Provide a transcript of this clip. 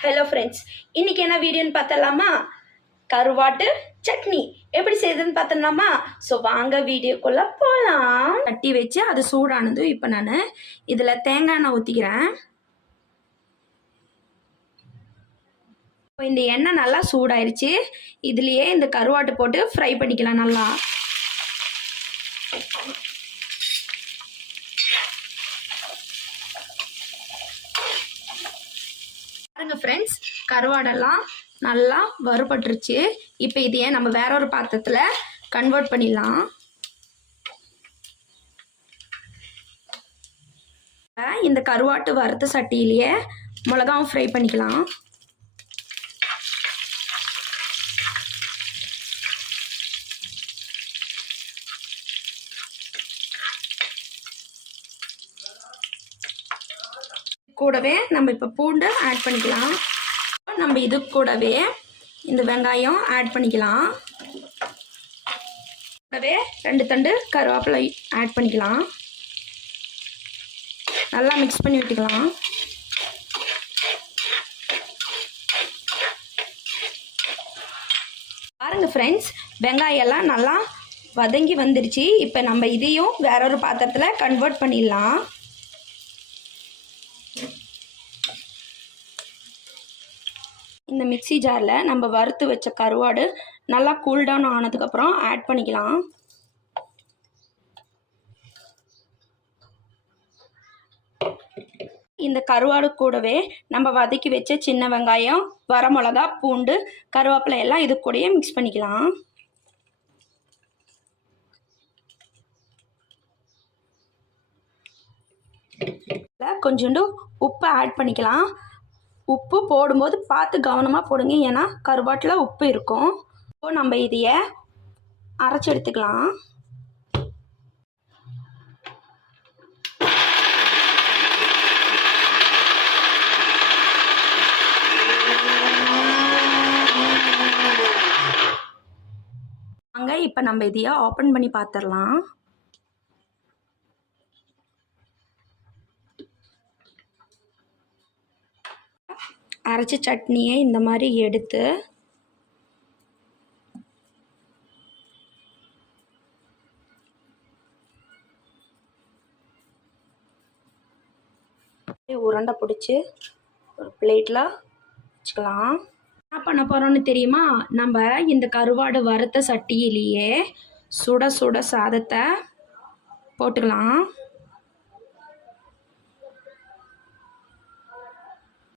Hello friends, இன்னைக்கு என்ன வீடியோன்னு பார்த்தலாமா? கருவாட்டு சட்னி எப்படி செய்யுதுன்னு பார்த்தலாமா? ஸோ வாங்க வீடியோக்குள்ள போகலாம். தட்டி வச்சு அது சூடானதும் இப்போ நான் இதில் தேங்காய் எண்ணெய் ஊற்றிக்கிறேன். இந்த எண்ணெய் நல்லா சூடாயிருச்சு. இதுலேயே இந்த கருவாட்டு போட்டு ஃப்ரை பண்ணிக்கலாம் நல்லா. பாருங்க ஃப்ரெண்ட்ஸ், கருவாடெல்லாம் நல்லா வறுபட்டுருச்சு. இப்போ இதையே நம்ம வேற ஒரு பாத்திரத்தில் கன்வெர்ட் பண்ணிடலாம். இந்த கருவாட்டு வறுத்த சட்டியிலேயே மிளகாவும் ஃப்ரை பண்ணிக்கலாம். கூடவே நம்ம இப்போ பூண்டு ஆட் பண்ணிக்கலாம். நம்ம இது கூடவே இந்த வெங்காயம் ஆட் பண்ணிக்கலாம். கூடவே 2 தண்டு கருவேப்பிலை ஆட் பண்ணிக்கலாம். நல்லா மிக்ஸ் பண்ணி விட்டுக்கலாம். பாருங்க ஃப்ரெண்ட்ஸ், வெங்காயம் எல்லாம் நல்லா வதங்கி வந்துருச்சு. இப்போ நம்ம இதையும் வேற ஒரு பாத்திரத்தில் கன்வெர்ட் பண்ணிடலாம். இந்த மிக்ஸி ஜாரில் நம்ம வறுத்து வச்ச கருவாடு நல்லா கூல் டவுன் ஆனதுக்கப்புறம் ஆட் பண்ணிக்கலாம். இந்த கருவாடு கூடவே நம்ம வதக்கி வச்ச சின்ன வெங்காயம், வரமிளகா, பூண்டு, கருவேப்பிலை எல்லாம் இது கூடயே மிக்ஸ் பண்ணிக்கலாம். கொஞ்சோண்டு உப்பு ஆட் பண்ணிக்கலாம். உப்பு போடும்போது பார்த்து கவனமாக போடுங்க, ஏன்னா கருவாட்டில் உப்பு இருக்கும். இப்போ நம்ம இதைய அரைச்சி எடுத்துக்கலாம். வாங்க இப்போ நம்ம இதைய ஓப்பன் பண்ணி பார்த்துடலாம். அரைச்ச சட்னியை இந்த மாதிரி எடுத்து உருண்டை பிடிச்சி ஒரு பிளேட்டில் வச்சுக்கலாம். என்ன பண்ண போகிறோன்னு தெரியுமா? நம்ம இந்த கருவாடு வறுத்த சட்டியிலேயே சுட சுட சாதத்தை போட்டுக்கலாம்.